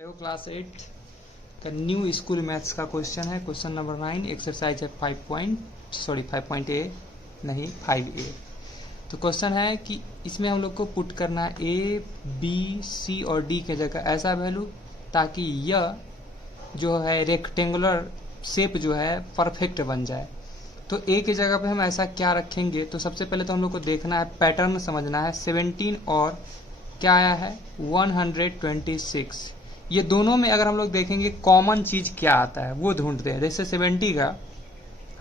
देखो क्लास 8 का new school maths का क्वेश्चन है। क्वेश्चन नंबर 9 एक्सरसाइज है 5.A नहीं 5A। तो क्वेश्चन है कि इसमें हम लोग को पुट करना है A, B, C और D के जगह ऐसा वैल्यू ताकि यह जो है रेक्टेंगुलर शेप जो है परफेक्ट बन जाए। तो A की जगह पे हम ऐसा क्या रखेंगे, तो सबसे पहले तो हम लोग को देखना है, पैटर्न समझना है। 17 और क्या आया है 126, ये दोनों में अगर हम लोग देखेंगे कॉमन चीज क्या आता है वो ढूंढते हैं। जैसे 70 का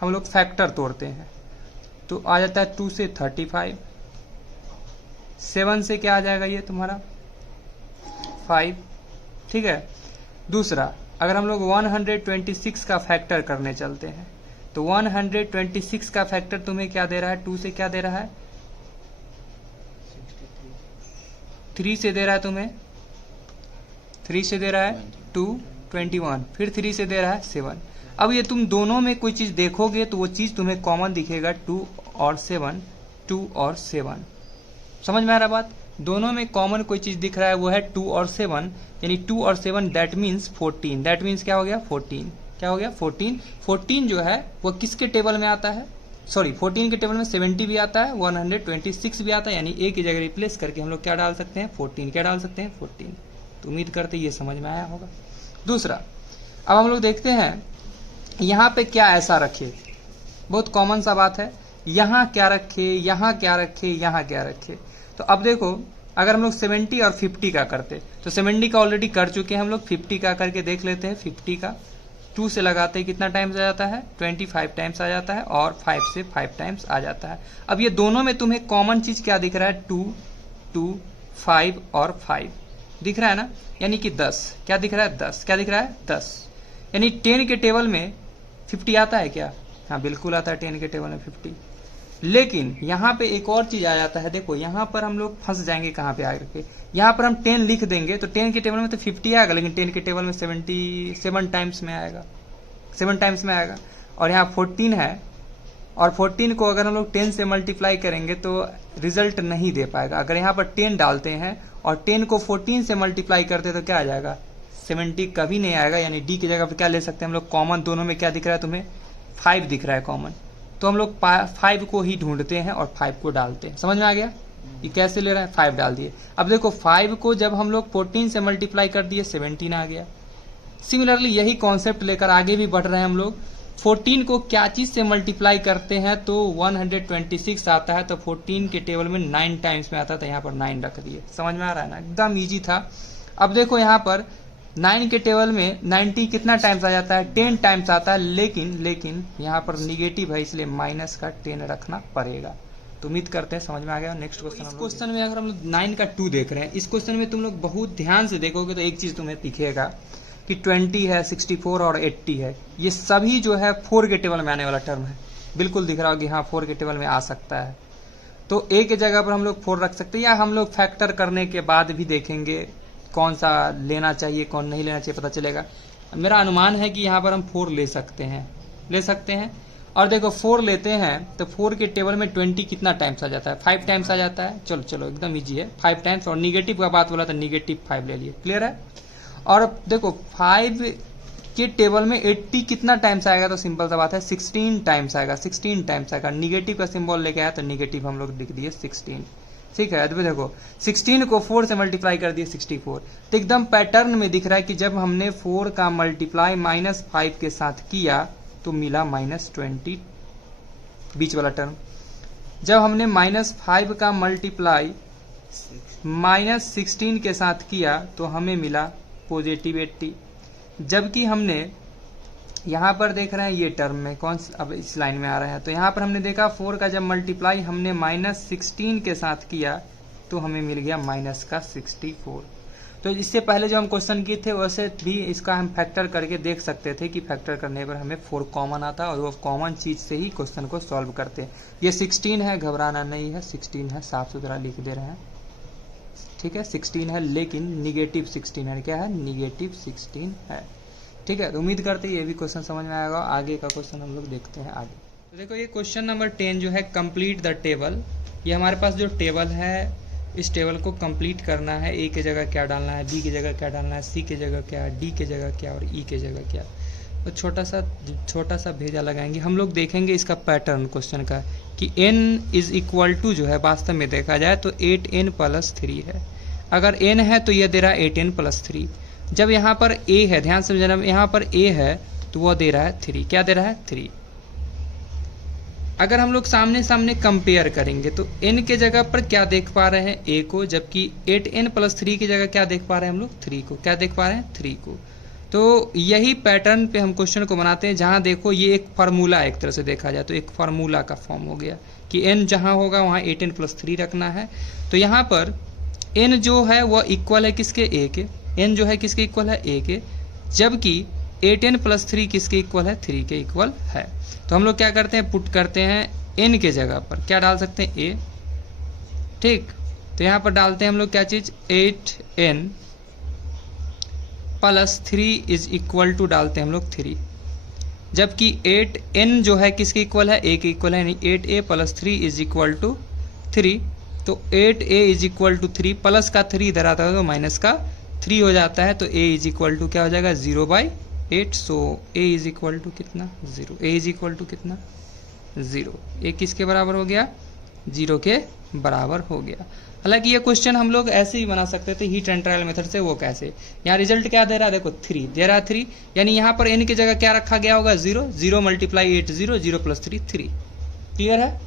हम लोग फैक्टर तोड़ते हैं तो आ जाता है 2 से 35, 7 से क्या आ जाएगा ये तुम्हारा 5, ठीक है। दूसरा अगर हम लोग 126 का फैक्टर करने चलते हैं तो 126 का फैक्टर तुम्हें क्या दे रहा है, 2 से क्या दे रहा है 3 से दे रहा है, तुम्हें 3 से दे रहा है 2, 21, फिर 3 से दे रहा है 7। अब ये तुम दोनों में कोई चीज देखोगे तो वो चीज तुम्हें कॉमन दिखेगा 2 और 7, 2 और 7। समझ में आ रहा बात? दोनों में कॉमन कोई चीज दिख रहा है वो है 2 और 7, यानी 2 और 7 दैट मीन्स 14। दैट मीन्स क्या हो गया 14, क्या हो गया 14। 14 जो है वो किसके टेबल में आता है, सॉरी 14 के टेबल में 70 भी आता है, 126 भी आता है, यानी ए की जगह रिप्लेस करके हम लोग क्या डाल सकते हैं 14। क्या डाल सकते हैं 14। तो उम्मीद करते ये समझ में आया होगा। दूसरा अब हम लोग देखते हैं यहाँ पे क्या ऐसा रखे, बहुत कॉमन सा बात है, यहाँ क्या रखे, यहाँ क्या रखे, यहाँ क्या रखे। तो अब देखो अगर हम लोग 70 और 50 का करते तो 70 का ऑलरेडी कर चुके हैं हम लोग, 50 का करके देख लेते हैं। 50 का 2 से लगाते हैं कितना टाइम्स आ जाता है 25 टाइम्स आ जाता है, और 5 से 5 टाइम्स आ जाता है। अब ये दोनों में तुम्हें कॉमन चीज क्या दिख रहा है 2, 2, 5 और 5 दिख रहा है ना, यानी कि 10। क्या दिख रहा है 10, क्या दिख रहा है 10, यानी 10 के टेबल में 50 आता है क्या, हाँ बिल्कुल आता है 10 के टेबल में 50। लेकिन यहाँ पे एक और चीज आ जाता है, देखो यहाँ पर हम लोग फंस जाएंगे कहाँ पे आकर के, यहाँ पर हम 10 लिख देंगे तो 10 के टेबल में तो 50 आएगा, लेकिन 10 के टेबल में 77 टाइम्स में आएगा, 7 टाइम्स में आएगा। और यहाँ 14 है, और 14 को अगर हम लोग 10 से मल्टीप्लाई करेंगे तो रिजल्ट नहीं दे पाएगा। अगर यहाँ पर 10 डालते हैं और 10 को 14 से मल्टीप्लाई करते तो क्या आ जाएगा 70, कभी नहीं आएगा। यानी डी की जगह पर क्या ले सकते हैं हम लोग कॉमन, दोनों में क्या दिख रहा है तुम्हें 5 दिख रहा है कॉमन, तो हम लोग 5 को ही ढूंढते हैं और 5 को डालते हैं। समझ में आ गया ये कैसे ले रहे हैं, 5 डाल दिए। अब देखो 5 को जब हम लोग 14 से मल्टीप्लाई कर दिए 17 आ गया। सिमिलरली यही कॉन्सेप्ट लेकर आगे भी बढ़ रहे हैं हम लोग। 14 को क्या चीज से मल्टीप्लाई करते हैं तो 126 आता है, तो 14 के टेबल में 9 टाइम्स में आता है, तो यहाँ पर 9 रख दिए। समझ में आ रहा है ना, एकदम इजी था। अब देखो यहाँ पर 9 के टेबल में 90 कितना टाइम्स आ जाता है 10 टाइम्स आता है, लेकिन यहाँ पर निगेटिव है इसलिए माइनस का 10 रखना पड़ेगा। तो उम्मीद करते हैं समझ में आ गया। नेक्स्ट क्वेश्चन, इस क्वेश्चन में अगर हम लोग 9 का 2 देख रहे हैं, इस क्वेश्चन में तुम लोग बहुत ध्यान से देखोगे तो एक चीज तुम्हें दिखेगा कि 20 है, 64 और 80 है, ये सभी जो है 4 के टेबल में आने वाला टर्म है। बिल्कुल दिख रहा होगा हाँ 4 के टेबल में आ सकता है, तो ए के जगह पर हम लोग 4 रख सकते हैं, या हम लोग फैक्टर करने के बाद भी देखेंगे कौन सा लेना चाहिए कौन नहीं लेना चाहिए पता चलेगा। मेरा अनुमान है कि यहाँ पर हम 4 ले सकते हैं। और देखो 4 लेते हैं तो 4 के टेबल में 20 कितना टाइम्स आ जाता है 5 टाइम्स आ जाता है। चलो एकदम इजी है, 5 टाइम्स। और निगेटिव का बात बोला तो निगेटिव 5 ले लिए, क्लियर है। और देखो 5 के टेबल में 80 कितना टाइम्स आएगा, तो सिंपल सा बात है 16 टाइम्स आएगा, 16 टाइम्स आएगा। निगेटिव का सिंबल लेके आया तो निगेटिव हम लोग लिख दिए 16, ठीक है। अभी देखो 16 को 4 से मल्टीप्लाई कर दिए 64, तो एकदम पैटर्न में दिख रहा है कि जब हमने 4 का मल्टीप्लाई -5 के साथ किया तो मिला -20, बीच वाला टर्म। जब हमने -5 का मल्टीप्लाई -16 के साथ किया तो हमें मिला पॉजिटिव 80। जबकि हमने यहाँ पर देख रहे हैं ये टर्म में कौन, अब इस लाइन में आ रहा है, तो यहाँ पर हमने देखा 4 का जब मल्टीप्लाई हमने -16 के साथ किया तो हमें मिल गया -64। तो इससे पहले जो हम क्वेश्चन किए थे वैसे भी इसका हम फैक्टर करके देख सकते थे कि फैक्टर करने पर हमें 4 कॉमन आता है, और वो कॉमन चीज से ही क्वेश्चन को सॉल्व करते हैं। ये 16 है, घबराना नहीं है, 16 है, साफ सुथरा लिख दे रहे हैं, ठीक है 16 है, लेकिन निगेटिव 16 है। क्या है निगेटिव 16 है, ठीक है। तो उम्मीद करते हैं ये भी क्वेश्चन समझ में आएगा। आगे का क्वेश्चन हम लोग देखते हैं आगे। तो देखो ये क्वेश्चन नंबर 10 जो है कंप्लीट द टेबल, ये हमारे पास जो टेबल है इस टेबल को कंप्लीट करना है। ए की जगह क्या डालना है, बी की जगह क्या डालना है, सी की जगह क्या, डी की जगह क्या और ई की जगह क्या। तो छोटा सा भेजा लगाएंगे। हम लोग देखेंगे इसका पैटर्न क्वेश्चन का कि n इज इक्वल टू जो है वास्तव में देखा जाए तो 8n प्लस 3 है। अगर n है तो यह दे रहा है 8n प्लस 3। जब यहाँ पर a है, ध्यान से समझना, यहाँ पर a है तो वह दे रहा है 3। क्या दे रहा है? 3। अगर हम लोग सामने सामने कंपेयर करेंगे तो n के जगह पर क्या देख पा रहे हैं? a को, जबकि 8n प्लस 3 की जगह क्या देख पा रहे हैं हम लोग? 3 को। क्या देख पा रहे हैं? 3 को। तो यही पैटर्न पे हम क्वेश्चन को बनाते हैं, जहां देखो ये एक फार्मूला, एक तरह से देखा जाए तो एक फार्मूला का फॉर्म हो गया कि n जहां होगा वहां 8n प्लस 3 रखना है। तो यहाँ पर n जो है वह इक्वल है किसके? a के। n जो है किसके इक्वल है? a के। जबकि 8n प्लस 3 किसके इक्वल है? 3 के इक्वल है। तो हम लोग क्या करते हैं? पुट करते हैं n के जगह पर क्या डाल सकते हैं? a। ठीक, तो यहाँ पर डालते हैं हम लोग क्या चीज? 8n plus 3 is equal to डालते हैं हम लोग 3। जबकि 8n जो है किसके इक्वल है? a के इक्वल है, यानी 8a plus 3 is equal to 3। तो 8a is equal to 3, plus का 3 इधर आता है तो माइनस का 3 हो जाता है। तो a इज इक्वल टू क्या हो जाएगा? 0/8। सो a इज इक्वल टू कितना? 0। a इज इक्वल टू कितना? 0। a किसके बराबर हो गया? 0 के बराबर हो गया। हालांकि ये क्वेश्चन हम लोग ऐसे ही बना सकते थे हीट एंड ट्रायल मेथड से। वो कैसे? यहाँ रिजल्ट क्या दे रहा है? देखो 3 दे रहा है 3, यानी यहाँ पर n की जगह क्या रखा गया होगा? 0। 0 मल्टीप्लाई 8 0, 0 प्लस 3 3। क्लियर है?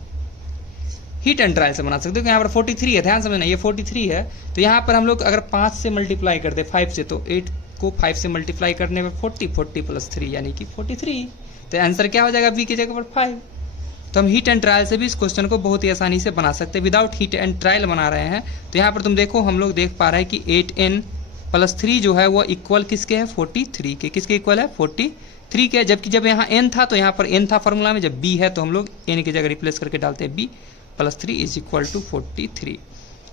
हीट एंड ट्रायल से बना सकते हो। यहाँ पर 43 है, ध्यान समझना, ये 43 है। तो यहाँ पर हम लोग अगर 5 से मल्टीप्लाई करते 5 से, तो 8 को 5 से मल्टीप्लाई करने में 40 प्लस 3 यानी कि 43। तो आंसर क्या हो जाएगा? बी की जगह पर 5। तो हम हीट एंड ट्रायल से भी इस क्वेश्चन को बहुत ही आसानी से बना सकते हैं। विदाउट हीट एंड ट्रायल बना रहे हैं तो यहाँ पर तुम देखो, हम लोग देख पा रहे हैं कि 8n प्लस 3 जो है वो इक्वल किसके है? 43 के। किसके इक्वल है? 43 के। जबकि जब यहाँ n था तो यहाँ पर n था फॉर्मूला में, जब b है तो हम लोग n की जगह रिप्लेस करके डालते हैं b plus 3 is equal to 43।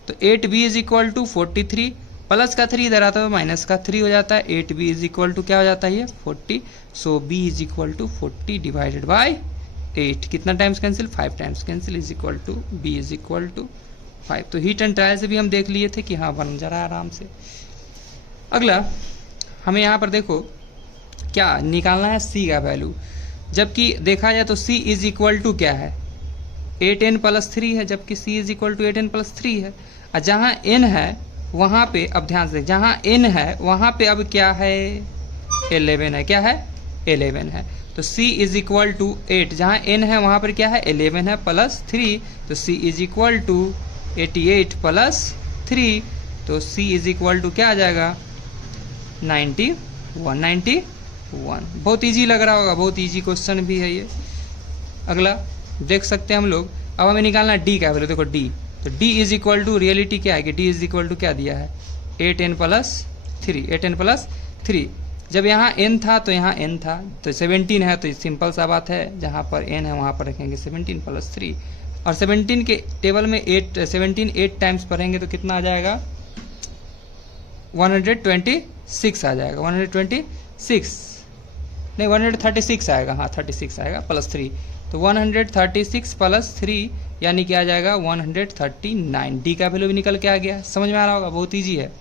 तो 8b is equal to 43, plus का 3 इधर आता है माइनस का 3 हो जाता है। 8b इज इक्वल टू क्या हो जाता है? ये 40। So b is equal to 40 divided by 8। कितना times cancel? 5 times cancel, is equal to b is equal to 5। तो हीट एंड ट्रायल से भी हम देख लिए थे कि हाँ बन जा रहा है आराम से। अगला हमें यहाँ पर देखो क्या निकालना है? c का वैल्यू। जबकि देखा जाए तो c इज इक्वल टू क्या है? 8n प्लस 3 है, जबकि c is equal to 8n plus 3 है। और जहाँ n है वहाँ पे, अब ध्यान से, जहाँ n है वहाँ पे अब क्या है? 11 है। क्या है? 11 है। तो c इज इक्वल टू 8, जहाँ n है वहाँ पर क्या है? 11 है प्लस 3। तो c is equal to 88 plus 3। तो c इज इक्वल टू क्या आ जाएगा? 91। बहुत इजी लग रहा होगा, बहुत इजी क्वेश्चन भी है ये। अगला देख सकते हैं हम लोग। अब हमें निकालना है d का वैल्यू। देखो d, तो d is equal to, reality क्या है कि d इज इक्वल टू क्या दिया है? 8n plus 3। 8n plus 3। जब यहाँ n था तो यहाँ n था, तो 17 है, तो सिंपल सा बात है, जहाँ पर n है वहाँ पर रखेंगे 17 प्लस 3। और 17 के टेबल में 17 8 टाइम्स पढ़ेंगे तो कितना आ जाएगा? 126 आ जाएगा। 126 नहीं, 136 आएगा। हाँ 36 आएगा प्लस 3। तो 136 प्लस 3 यानी क्या आ जाएगा? 139। डी का वैल्यू भी निकल के आ गया। समझ में आ रहा होगा, बहुत ईजी है।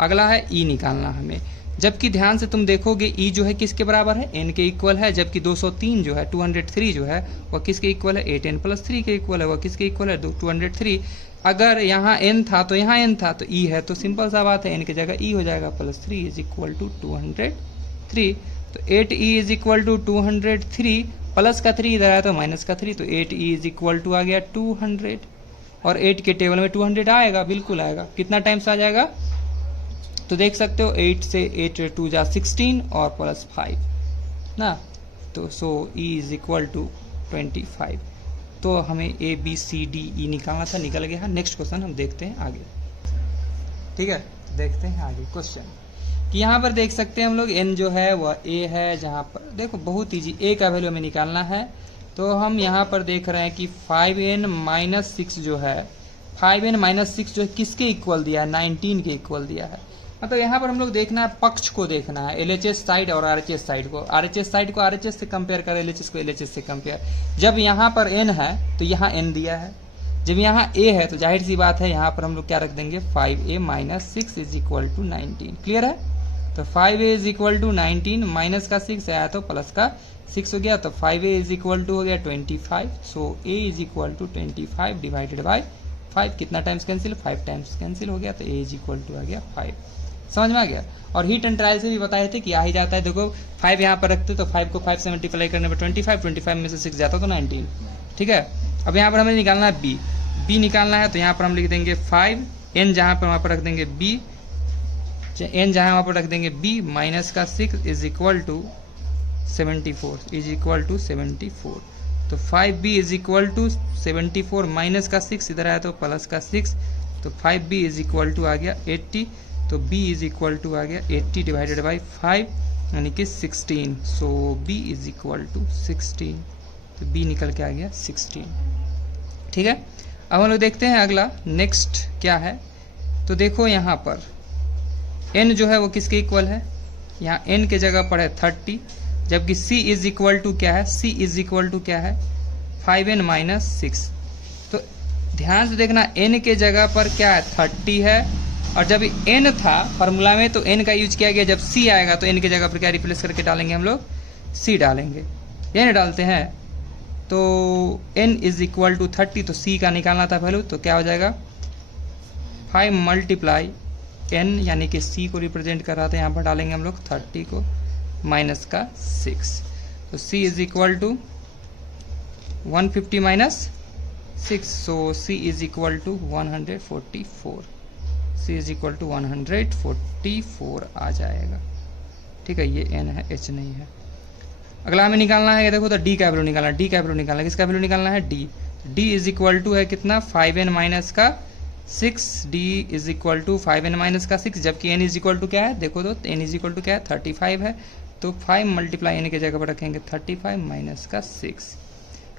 अगला है ई निकालना हमें। जबकि ध्यान से तुम देखोगे ई जो है किसके बराबर है? n के इक्वल है। जबकि 203 जो है, 203 जो है वह किसके इक्वल है? 8n प्लस 3 के इक्वल है। वह किसके इक्वल है? 203। अगर यहाँ n था तो यहाँ n था, तो e है, तो सिंपल सा बात है n की जगह e हो जाएगा प्लस 3 इज इक्वल टू 203। तो 8e is equal to 203, plus का 3 इधर आया तो माइनस का 3, तो 8e इज इक्वल टू आ गया 200। और 8 के टेबल में 200 आएगा, बिल्कुल आएगा। कितना टाइम्स आ जाएगा? तो देख सकते हो 8 से 8 2 जा 16 और प्लस 5 ना, तो सो e इज इक्वल टू 25। तो हमें a b c d e निकालना था, निकल गया है। नेक्स्ट क्वेश्चन हम देखते हैं आगे। ठीक है, देखते हैं आगे क्वेश्चन कि यहाँ पर देख सकते हैं हम लोग n जो है वह a है। जहाँ पर देखो बहुत ईजी, a का वैल्यू हमें निकालना है। तो हम यहाँ पर देख रहे हैं कि 5n माइनस 6 जो है, 5n माइनस 6 जो है किसके इक्वल दिया है? 19 के इक्वल दिया है। मतलब यहाँ पर हम लोग देखना है, पक्ष को देखना है, LHS साइड और RHS साइड को। RHS साइड को RHS से कंपेयर कर, LHS को LHS से कंपेयर। जब यहाँ पर n है तो यहाँ n दिया है, जब यहाँ a है तो जाहिर सी बात है यहाँ पर हम लोग क्या रख देंगे 5a minus 6 is equal to 19। Clear है? तो 5a is equal to 19, minus का 6 आया तो प्लस का 6 हो गया, तो 5a इज इक्वल टू हो गया 25। So a is equal to 25 divided by 5। कितना टाइम्स कैंसिल? 5 टाइम्स कैंसिल हो गया, तो a इज इक्वल टू आ गया 5। समझ में आ गया? और हीट एंड ट्रायल से भी बताए थे कि आ ही जाता है। देखो 5 यहाँ पर रखते तो 5 को 5 से मल्टीप्लाई करने पर 25 में से 6 जाता तो 19। ठीक है, अब यहाँ पर हमें निकालना है b निकालना है, तो यहाँ पर हम लिख देंगे 5, n जहाँ पर वहाँ पर रख देंगे b, n जहाँ वहाँ पर रख देंगे b माइनस का 6 इज इक्वल टू 74। तो 5b is equal to 74 minus का 6 इधर आया तो प्लस का 6, तो 5b इज इक्वल टू आ गया 80। तो b इज इक्वल टू आ गया 80 डिवाइडेड बाई 5 यानी कि 16। सो b इज इक्वल टू 16, तो b निकल के आ गया 16। ठीक है, अब हम लोग देखते हैं अगला नेक्स्ट क्या है। तो देखो यहाँ पर n जो है वो किसके इक्वल है? यहाँ n के जगह पर है 30, जबकि c इज इक्वल टू क्या है? c इज इक्वल टू क्या है? 5n minus 6। तो ध्यान से देखना n के जगह पर क्या है? 30 है, और जब n था फार्मूला में तो n का यूज किया गया। जब c आएगा तो n के जगह पर क्या रिप्लेस करके डालेंगे हम लोग? c डालेंगे। n डालते हैं तो n इज इक्वल टू 30, तो c का निकालना था वैल्यू, तो क्या हो जाएगा 5 मल्टीप्लाई n यानी कि c को रिप्रेजेंट कर रहा था, यहाँ पर डालेंगे हम लोग 30 को माइनस का 6, तो c is equal to 150 minus 6, so c is equal to 144। c is equal to 144 आ जाएगा। ठीक है, ये n है, h नहीं है। अगला हमें निकालना है, देखो तो d का वैल्यू निकालना है। d का वैल्यू निकालना है, किसका वैल्यू निकालना है? d। d is equal to है कितना? 5n माइनस का 6। d is equal to 5n minus का 6, जबकि n इज इक्वल टू क्या है? देखो तो n इज इक्वल टू क्या है? 35 है, तो 5 मल्टीप्लाई n के जगह पर रखेंगे 35 माइनस का 6।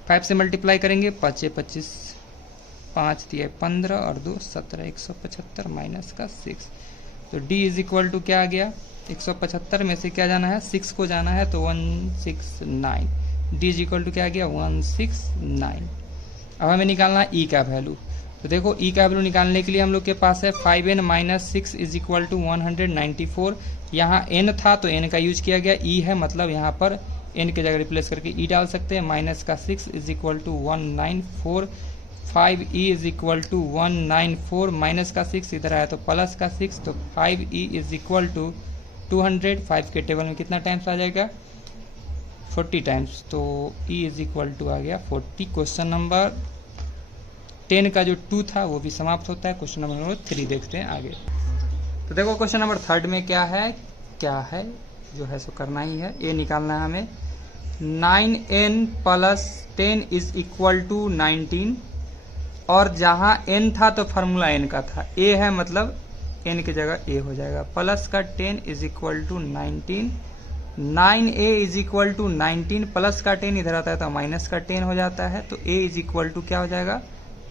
5 से मल्टीप्लाई करेंगे, 5 25, 5 दिए 15 और 2 17, 175 माइनस का 6। तो d इज इक्वल टू क्या आ गया? 175 में से क्या जाना है? 6 को जाना है, तो 169। d इज इक्वल टू क्या आ गया? 169। अब हमें निकालना है e का वैल्यू। तो देखो e का वैल्यू निकालने के लिए हम लोग के पास है 5n minus 6 is equal to 194। यहाँ n था तो n का यूज किया गया, e है मतलब यहाँ पर n के जगह रिप्लेस करके e डाल सकते हैं। माइनस का 6 is equal to 194, 5e is equal to 194 minus का 6 इधर आया तो प्लस का 6, तो 5e इज इक्वल टू 200। 5 के टेबल में कितना टाइम्स आ जाएगा? 40 टाइम्स, तो e इज इक्वल टू आ गया 40। क्वेश्चन नंबर 10 का जो 2 था वो भी समाप्त होता है। क्वेश्चन नंबर 3 देखते हैं आगे। तो देखो क्वेश्चन नंबर 3 में क्या है जो है सो करना ही है। ए निकालना है हमें। 9n plus 10 is equal to 19, और जहाँ n था तो फार्मूला n का था, a है मतलब n की जगह a हो जाएगा। प्लस का 10 is equal to 19, 9a is equal to 19, plus का 10 इधर आता है तो माइनस का 10 हो जाता है, तो a इज इक्वल टू क्या हो जाएगा?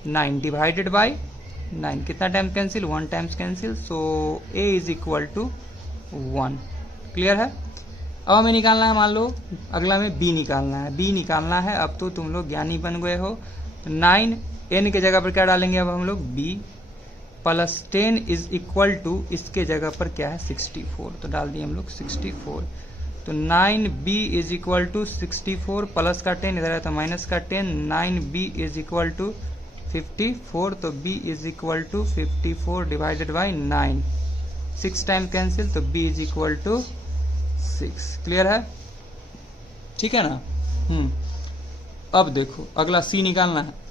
9 डिवाइडेड बाई 9। कितना time cancel? 1 times cancel, so a is equal to 1। Clear है? अब हमें निकालना है, मान लो अगला में b निकालना है। b निकालना है, अब तो तुम लोग ज्ञानी बन गए हो। 9 n के जगह पर क्या डालेंगे अब हम लोग? b plus 10 is equal to इसके जगह पर क्या है? 64, तो डाल दिए हम लोग 64। तो 9b is equal to 64 plus का 10 इधर है तो माइनस का 10, 9b इज इक्वल टू 54, तो b is equal to 54 divided by 9। 6 time cancel, तो b is equal to 6। Clear है? ठीक है ना? अब देखो अगला c निकालना है।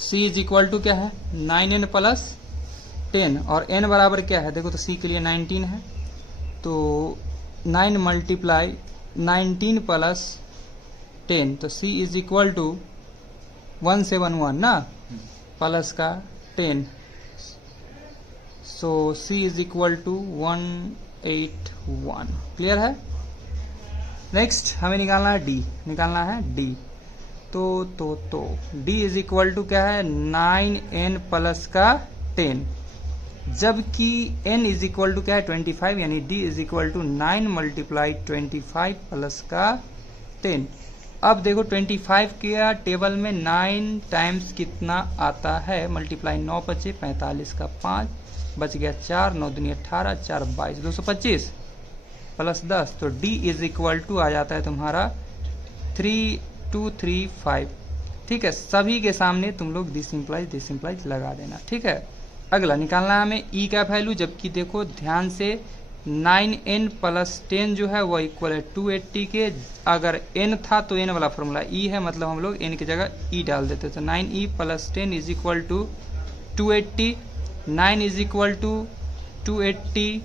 c इज इक्वल टू क्या है? 9n प्लस 10, और n बराबर क्या है? देखो तो c के लिए 19 है, तो 9 मल्टीप्लाई 19 प्लस 10, तो c इज इक्वल टू 171 ना, प्लस का 10, so c is equal to 181। Clear है? नेक्स्ट हमें निकालना है d। निकालना है d, तो d इज इक्वल टू क्या है? 9n प्लस का 10, जबकि n इज इक्वल टू क्या है? 25, यानी d is equal to 9 multiply 25 plus का 10। अब देखो 25 के टेबल में 9 टाइम्स कितना आता है, मल्टीप्लाई 9 बचे 45 का 5 बच गया 4, 9 दूनी 18, 4 22, 225 प्लस 10, तो D इज इक्वल टू आ जाता है तुम्हारा 3235। ठीक है, सभी के सामने तुम लोग दिस इम्प्लाइज लगा देना। ठीक है, अगला निकालना है हमें E का वैल्यू, जबकि देखो ध्यान से 9n प्लस 10 जो है वो इक्वल है 280 के। अगर n था तो n वाला फॉर्मूला E है, मतलब हम लोग n की जगह E डाल देते, तो 9e plus 10 is equal to 280, 9 is equal to 280,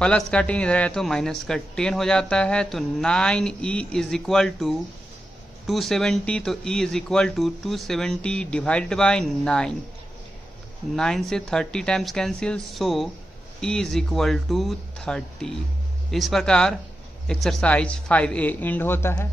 plus का 10 इधर है तो माइनस का 10 हो जाता है, तो 9e इज इक्वल टू 270, तो E is equal to 270 divided by 9, 9 से 30 times cancel, so E is equal to 30। इस प्रकार एक्सरसाइज 5A एंड होता है।